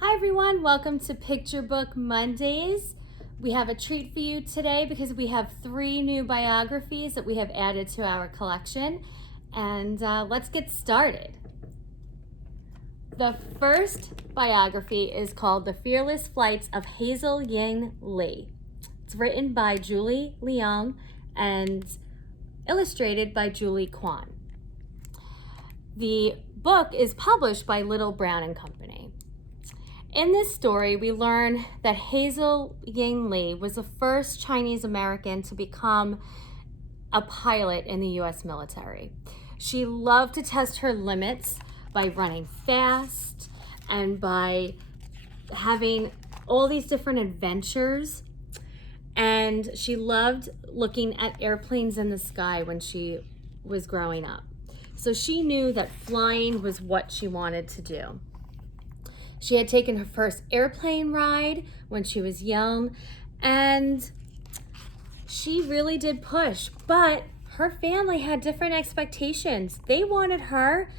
Hi everyone, welcome to Picture Book Mondays. We have a treat for you today because we have 3 new biographies that we have added to our collection. And let's get started. The first biography is called The Fearless Flights of Hazel Ying Lee. It's written by Leung and illustrated by Kwong. The book is published by Little Brown and Company. In this story, we learn that Hazel Ying Lee was the first Chinese American to become a pilot in the U.S. military. She loved to test her limits by running fast and by having all these different adventures. And she loved looking at airplanes in the sky when she was growing up. So she knew that flying was what she wanted to do. She had taken her first airplane ride when she was young, and she really did push, but her family had different expectations. They wanted her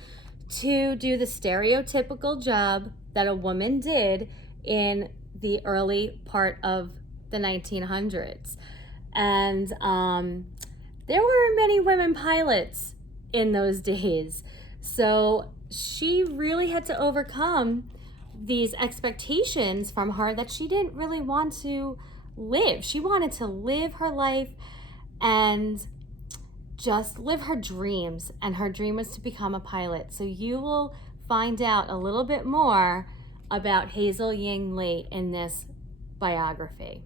to do the stereotypical job that a woman did in the early part of the 1900s. And there were many women pilots in those days. So she really had to overcome these expectations from her that she didn't really want to live. She wanted to live her life and just live her dreams, and her dream was to become a pilot. So you will find out a little bit more about Hazel Ying Lee in this biography.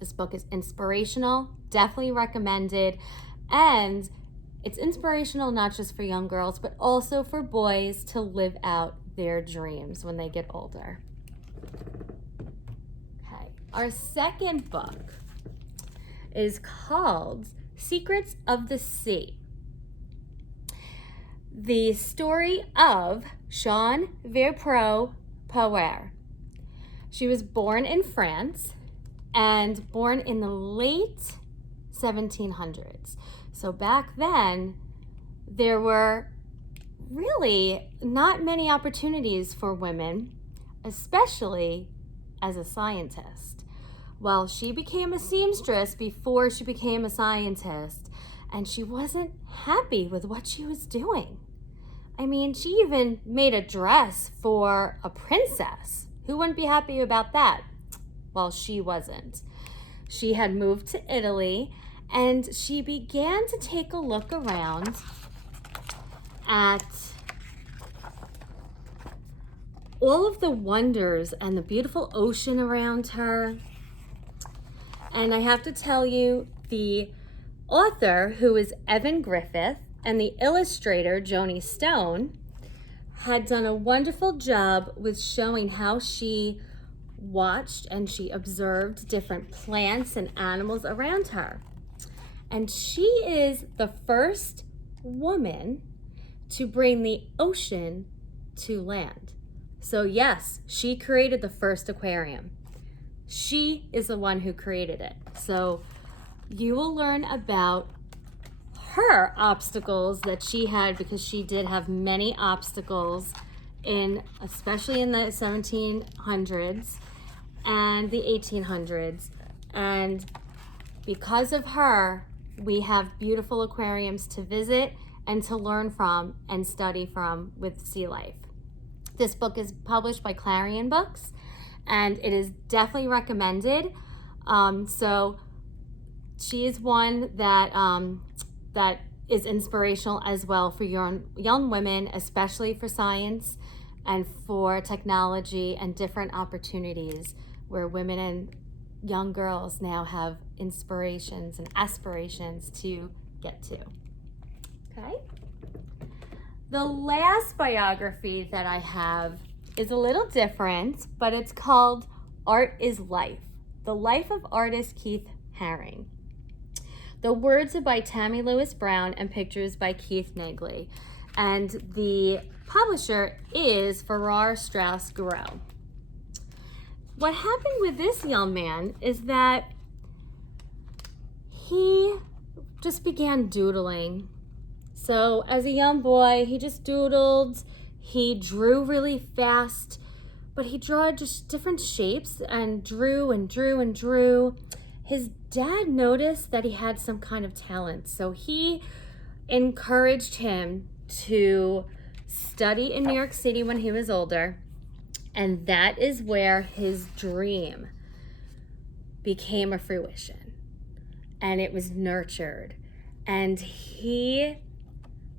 This book is inspirational, definitely recommended, and it's inspirational not just for young girls, but also for boys to live out their dreams when they get older. Okay, our second book is called Secrets of the Sea. The story of Jeane Farrar. She was born in France and born in the late 1700s. So back then, there were really not many opportunities for women, especially as a scientist. Well, she became a seamstress before she became a scientist, and she wasn't happy with what she was doing. I mean, she even made a dress for a princess. Who wouldn't be happy about that? Well, she wasn't. She had moved to Italy, and she began to take a look around at all of the wonders and the beautiful ocean around her. And I have to tell you, the author, who is Evan Griffith, and the illustrator, Joanie had done a wonderful job with showing how she watched and she observed different plants and animals around her. And she is the first woman to bring the ocean to land. So yes, she created the first aquarium. She is the one who created it. So you will learn about her obstacles that she had, because she did have many obstacles especially in the 1700s and the 1800s. And because of her, we have beautiful aquariums to visit and to learn from and study from with sea life. This book is published by Clarion books, and it is definitely recommended. So she is one that is inspirational as well for young women, especially for science and for technology and different opportunities where women and young girls now have inspirations and aspirations to get to. Okay. The last biography that I have is a little different, but it's called Art is Life, The Life of Artist Keith Haring. The words are by Tami Lewis-Brown and pictures by Keith Negley. And the publisher is Farrar, Straus, Giroux. What happened with this young man is that he just began doodling. So as a young boy, he just doodled. He drew really fast, but he drew just different shapes and drew and drew and drew. His dad noticed that he had some kind of talent, so he encouraged him to study in New York City when he was older, and that is where his dream became a fruition, and it was nurtured. And he,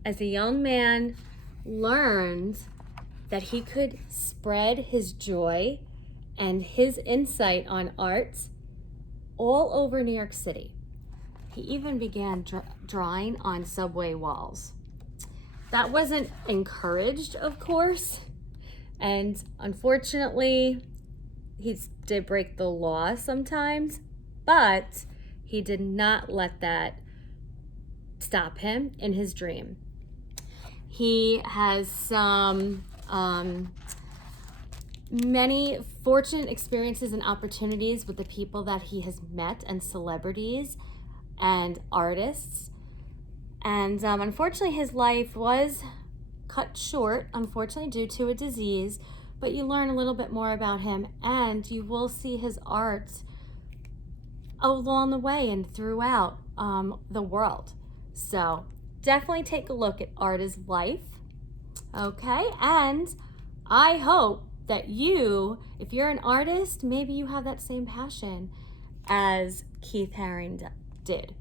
as a young man, learned that he could spread his joy and his insight on art all over New York City. He even began drawing on subway walls. That wasn't encouraged, of course, and unfortunately, he did break the law sometimes, but he did not let that stop him in his dream. He has some many fortunate experiences and opportunities with the people that he has met, and celebrities and artists. And unfortunately, his life was cut short, unfortunately, due to a disease, but you learn a little bit more about him, and you will see his art along the way and throughout the world. So definitely take a look at Art is Life. Okay, and I hope that you, if you're an artist, maybe you have that same passion as Keith Haring did.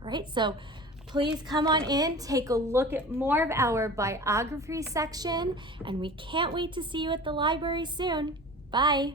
All right, so please come on in, take a look at more of our biography section, and we can't wait to see you at the library soon. Bye.